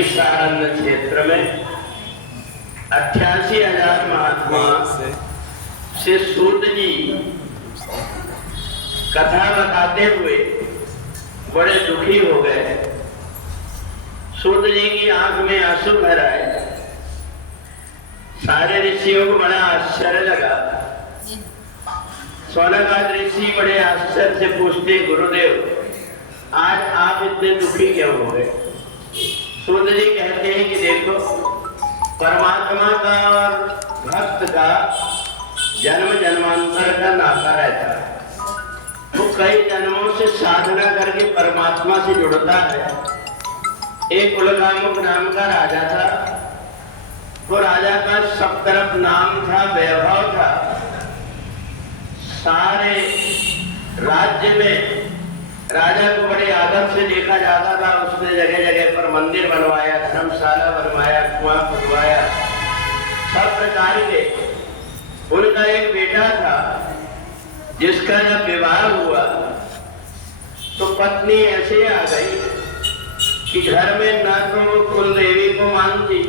नैमिषारण्य क्षेत्र में 88,000 महात्मा से सूत जी कथा बताते हुए बड़े दुखी हो गए। सूत जी की आंख में आंसू भर आए। सारे ऋषियों को बड़ा आश्चर्य लगा। शौनकादि ऋषि बड़े आश्चर्य से पूछते, गुरुदेव आज आप इतने दुखी क्यों हो गए? सूत जी कहते हैं कि देखो, परमात्मा का और भक्त का जन्म जन्मांतर का नाता रहता है। वो कई जन्मों से साधना करके परमात्मा से जुड़ता है। एक उलगामुख नाम का राजा था। वो राजा का सब तरफ नाम था, वैभव था। सारे राज्य में राजा को बड़े आदर से देखा जाता था। उसने जगह जगह पर मंदिर बनवाया, धर्मशाला बनवाया, कुआं खुदवाया, सब प्रकार के। उनका एक बेटा था जिसका जब विवाह हुआ तो पत्नी ऐसे आ गई कि घर में न तो वो कुल देवी को मानती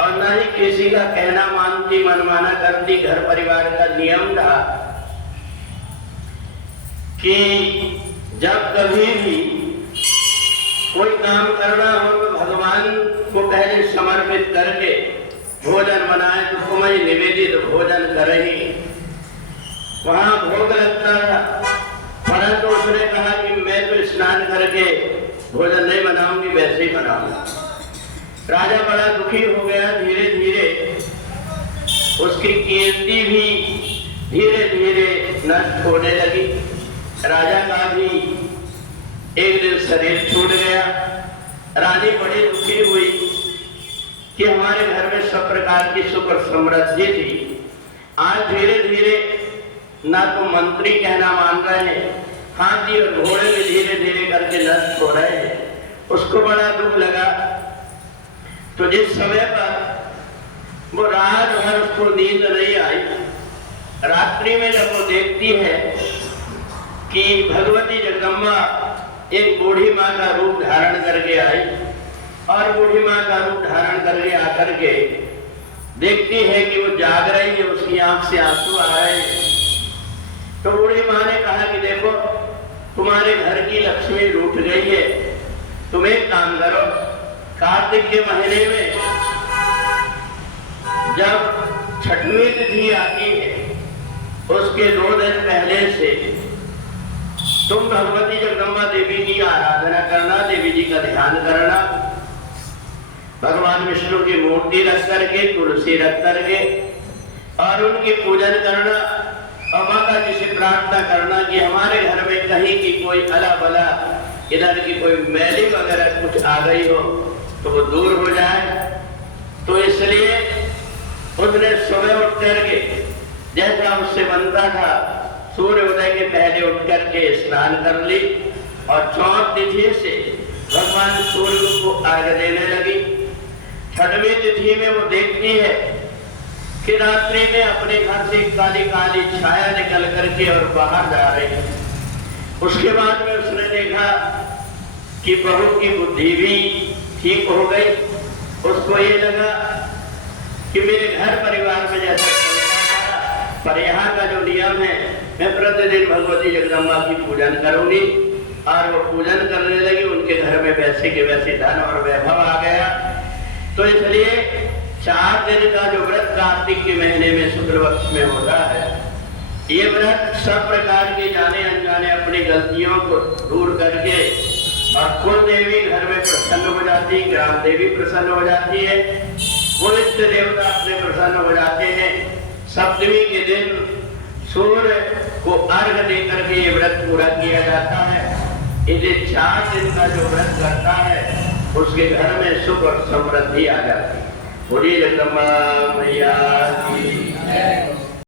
और न ही किसी का कहना मानती, मनमाना करती। घर परिवार का नियम था कि जब कभी भी कोई काम करना हो तो भगवान को पहले समर्पित करके भोजन बनाए, तो कुमय निवेदित भोजन करें। वहां भोग लगता था, परंतु उसने कहा कि मैं तो स्नान करके भोजन नहीं बनाऊंगी, वैसे ही बनाऊंगा। राजा बड़ा दुखी हो गया। धीरे धीरे उसकी कीर्ति भी धीरे धीरे नष्ट होने लगी। राजा का भी एक दिन शरीर छूट गया। रानी बड़ी दुखी हुई कि हमारे घर में सब प्रकार की सुख और समृद्धि थी, आज धीरे धीरे ना तो मंत्री कहना मान रहे हैं, हाथी और घोड़े भी धीरे धीरे करके नष्ट हो रहे हैं। उसको बड़ा दुख लगा। तो जिस समय पर वो रात भर उसको नींद नहीं आई, रात्रि में जब वो देखती है कि भगवती जगदम्बा एक बूढ़ी माँ का रूप धारण करके आई और बूढ़ी माँ का रूप धारण करके आकर के देखती है कि वो जाग रही है, उसकी आंख से आंसू आ रहे हैं। तो बूढ़ी माँ ने कहा कि देखो, तुम्हारे घर की लक्ष्मी रूठ गई है, तुम एक काम करो, कार्तिक के महीने में जब छठवीं तिथि आती है उसके 2 दिन पहले से तुम भगवती जगदम्बा देवी की आराधना करना, देवी जी का ध्यान करना, भगवान विष्णु की मूर्ति रख करके, तुलसी रख करके और उनकी पूजन करना और माता जी से प्रार्थना करना कि हमारे घर में कहीं की कोई अला बला, इधर की कोई मैली वगैरह कुछ आ गई हो तो वो दूर हो जाए। तो इसलिए उसने सुबह उठ करके, जैसा उससे बनता था, सूर्य उदय के पहले उठ करके स्नान कर ली और 4 तिथि से भगवान सूर्य को अर्घ्य देने लगी। 6वीं तिथि में वो देखती है कि रात्रि में अपने घर से काली काली छाया निकल करके और बाहर जा रही है। उसके बाद में उसने देखा कि बहू की बुद्धि भी ठीक हो गई। उसको ये लगा कि मेरे घर परिवार में जैसा चलता था, पर यहाँ का जो नियम है, मैं प्रतिदिन भगवती जगदम्बा की पूजन करूंगी। और वो पूजन करने लगी। उनके घर में वैसे के वैसे धन और वैभव आ गया। तो इसलिए 4 दिन का जो व्रत कार्तिक के महीने में शुक्ल पक्ष में होता है, ये व्रत सब प्रकार के जाने अनजाने अपनी गलतियों को दूर करके और कुल देवी घर में प्रसन्न हो जाती है, ग्राम देवी प्रसन्न हो जाती है, वो इष्ट देवता अपने प्रसन्न हो जाते हैं। सप्तमी के दिन सूर्य को अर्घ्य देकर के ये व्रत पूरा किया जाता है। इसे 4 दिन का जो व्रत करता है उसके घर में सुख और समृद्धि आ जाती है। बोलिए जगदम्बा मैया की जय।